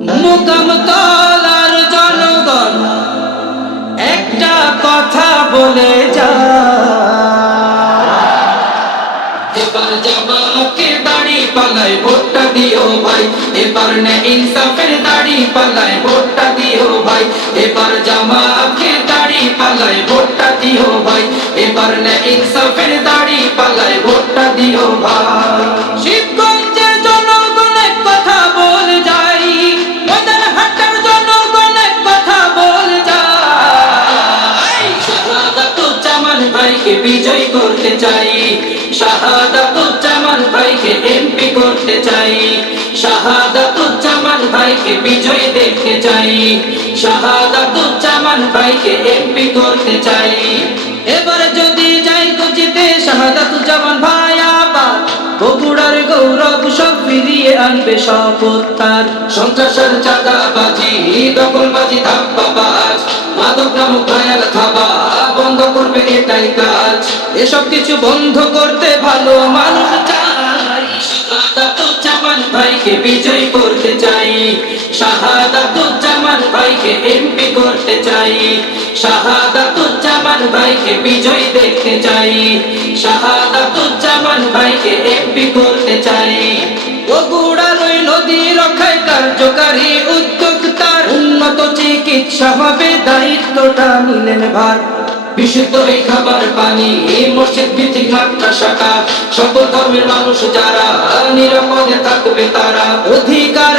মুকাম জনগণ, একটা কথা বলে যা। ভোটটা দিও ভাই। এবার না ইনসাফের দাড়ি পালায় ভোটটা দিও ভাই। এবার জামাকে দাড়ি পালাই ভোটটা দিও ভাই। এবার না ইনসাফের দাড়ি পালায় ভোটটা দিও ভাই। ভাইকে বিজয় করতে চাই। শাহাদাতুজ্জামান ভাইকে এমপি করতে চাই। শাহাদাতুজ্জামান ভাইকে বিজয় দেখতে চাই। শাহাদাতুজ্জামান ভাইকে এমপি করতে চাই। এবার যদি যাই তো জিতে শাহাদাতুজ্জামান ভাই আবার বগুড়ার গৌরব সব ফিরিয়ে আনবে শপথ তার সন্ত্রাসের চাঁদাবাজি, দখলবাজি, ধাপ্পাবাজ। মাদক নামক বন্ধ এটাই কাজ। এসব কিছু বন্ধ করতে ভালো মানুষ চাই। ভাইকে বিজয় করতে চাই। ভাইকে এমপি করতে চাই। ভাইকে বিজয় দেখতে চাই। ভাইকে এমপি করতে চাই। নদী রক্ষায় কার্যকারী উদ্যোক্তার। উন্নত চিকিৎসা হবে দায়িত্বটা নিলেন ভার। বিশুদ্ধ এই খাবার পানি, এই মসজিদ ভিত্তিক মাদ্রাসাটা সকল ধর্মের মানুষ যারা নিরাপদে থাকবে তারা অধিকার